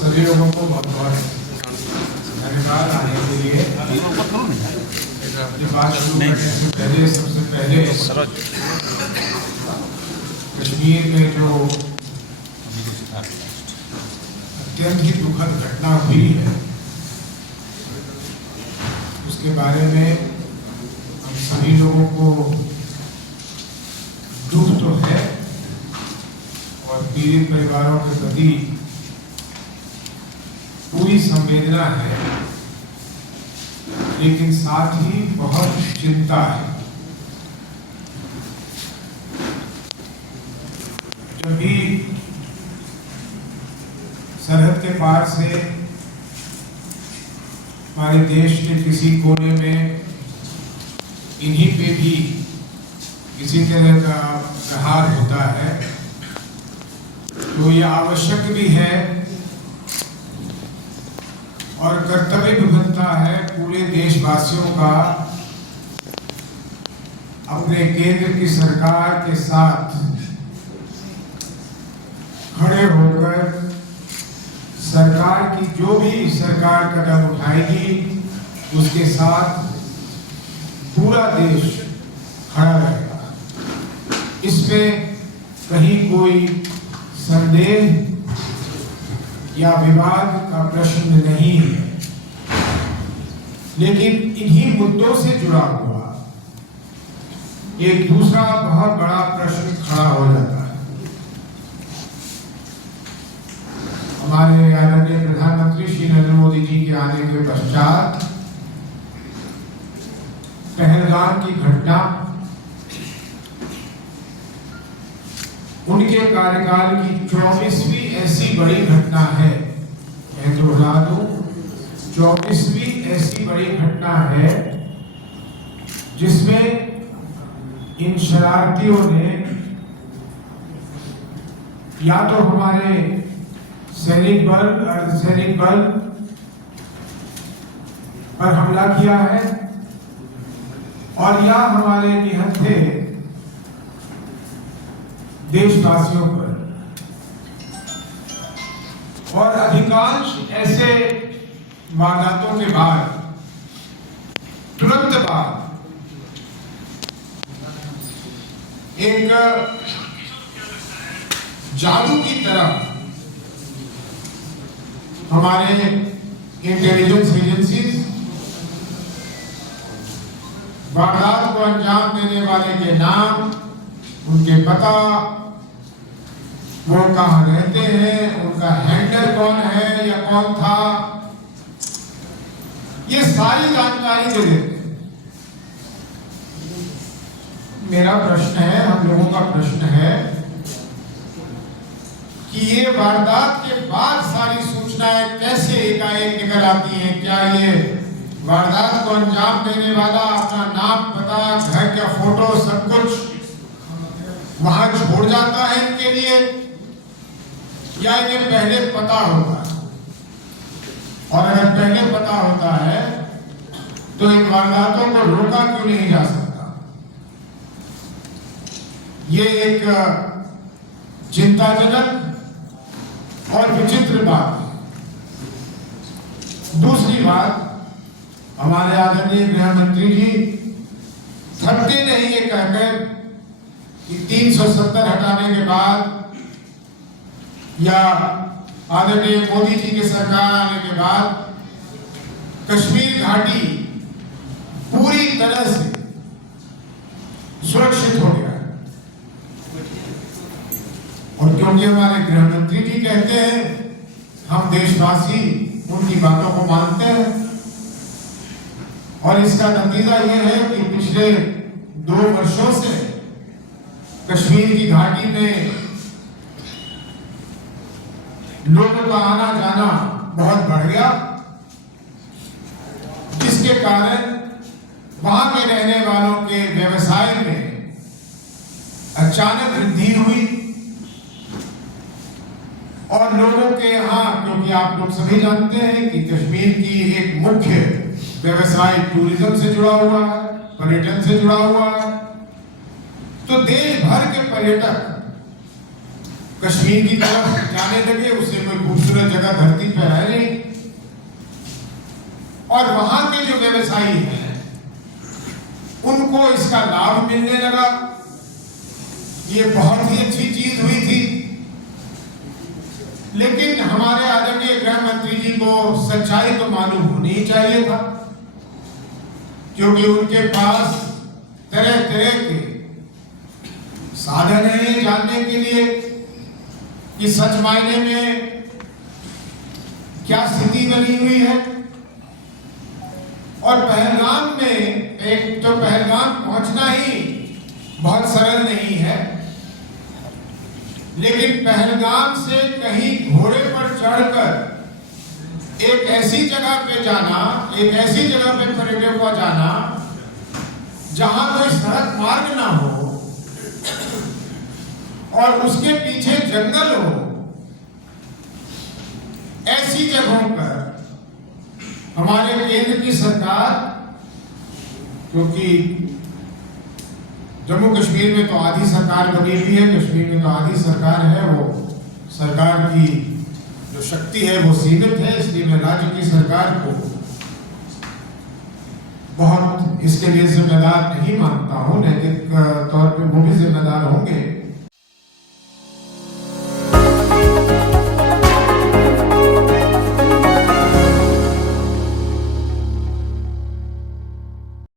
सभी लोगों को बहुत बहुत धन्यवाद आने के लिए। बात शुरू करने से पहले सबसे पहले कश्मीर में जो अत्यंत ही दुखद घटना हुई है उसके बारे में हम सभी लोगों को दुख तो है और पीड़ित परिवारों के प्रति पूरी संवेदना है, लेकिन साथ ही बहुत चिंता है। जब भी सरहद के पार से हमारे देश के किसी कोने में इन्हीं पे भी किसी तरह का प्रहार होता है तो ये आवश्यक भी है और कर्तव्य भी बनता है पूरे देशवासियों का अपने केंद्र की सरकार के साथ खड़े होकर सरकार की जो भी सरकार कदम उठाएगी उसके साथ पूरा देश खड़ा रहेगा। इसमें कहीं कोई संदेह या विवाद का प्रश्न नहीं है, लेकिन इन्हीं मुद्दों से जुड़ा हुआ एक दूसरा बहुत बड़ा प्रश्न खड़ा हो जाता है। हमारे आदरणीय प्रधानमंत्री श्री नरेंद्र मोदी जी के आने के पश्चात पहलगाम की घटना उनके कार्यकाल की 24वीं ऐसी बड़ी घटना है, मैं दोहरा दूं 24वीं ऐसी बड़ी घटना है जिसमें इन शरारतियों ने या तो हमारे सैनिक बल अर्धसैनिक बल पर हमला किया है और या हमारे निहत्थे देशवासियों पर, और अधिकांश ऐसे वारदातों के बाद तुरंत बाद एक जादू की तरह हमारे इंटेलिजेंस एजेंसीज वारदात को अंजाम देने वाले के नाम, उनके पता, वो कहाँ रहते हैं, उनका हैंडलर कौन है या कौन था, ये सारी जानकारी दे देते हैं। मेरा प्रश्न है, हम लोगों का प्रश्न है कि ये वारदात के बाद सारी सूचनाएं कैसे एकाएक निकल आती हैं? क्या ये वारदात को अंजाम देने वाला अपना नाम, पता, घर का फोटो सब कुछ वहां छोड़ जाता है इनके लिए, या इन्हें पहले पता होता है? और अगर पहले पता होता है तो इन वारदातों को रोका क्यों नहीं जा सकता? ये एक चिंताजनक और विचित्र बात है। दूसरी बात, हमारे आदरणीय गृह मंत्री जी थकते नहीं ये कहकर कि 370 हटाने के बाद या आदरणीय मोदी जी की सरकार आने के बाद कश्मीर घाटी पूरी तरह से सुरक्षित हो गया है। और क्योंकि हमारे गृह मंत्री जी कहते हैं, हम देशवासी उनकी बातों को मानते हैं, और इसका नतीजा यह है कि पिछले 2 वर्षों से कश्मीर की घाटी में लोगों का आना जाना बहुत बढ़ गया, जिसके कारण वहां के रहने वालों के व्यवसाय में अचानक वृद्धि हुई और लोगों के यहाँ, क्योंकि आप लोग सभी जानते हैं कि कश्मीर की एक मुख्य व्यवसाय टूरिज्म से जुड़ा हुआ है, पर्यटन से जुड़ा हुआ है, तो देश भर के पर्यटक कश्मीर की तरफ जाने लगे। उससे कोई खूबसूरत जगह धरती और वहां के जो व्यवसायी हैं उनको इसका लाभ मिलने लगा। ये बहुत ही अच्छी चीज हुई थी। लेकिन हमारे आदरणीय गृह मंत्री जी को सच्चाई तो मालूम होनी ही चाहिए था, क्योंकि उनके पास तरह तरह के साधन है जानने के लिए कि सच मायने में क्या स्थिति बनी हुई है। और पहलगाम में एक तो पहलगाम पहुंचना ही बहुत सरल नहीं है, लेकिन पहलगाम से कहीं घोड़े पर चढ़कर एक ऐसी जगह पे जाना, एक ऐसी जगह पे पर्यटकों को जाना जहां कोई सड़क मार्ग ना हो और उसके पीछे जंगल हो, ऐसी जगहों पर हमारे केंद्र की सरकार, क्योंकि जम्मू कश्मीर में तो आधी सरकार बनी हुई है, कश्मीर में तो आधी सरकार है, वो सरकार की जो शक्ति है वो सीमित है, इसलिए मैं राज्य की सरकार को बहुत इसके लिए जिम्मेदार नहीं मानता हूं। नैतिक तौर पे वो भी जिम्मेदार होंगे,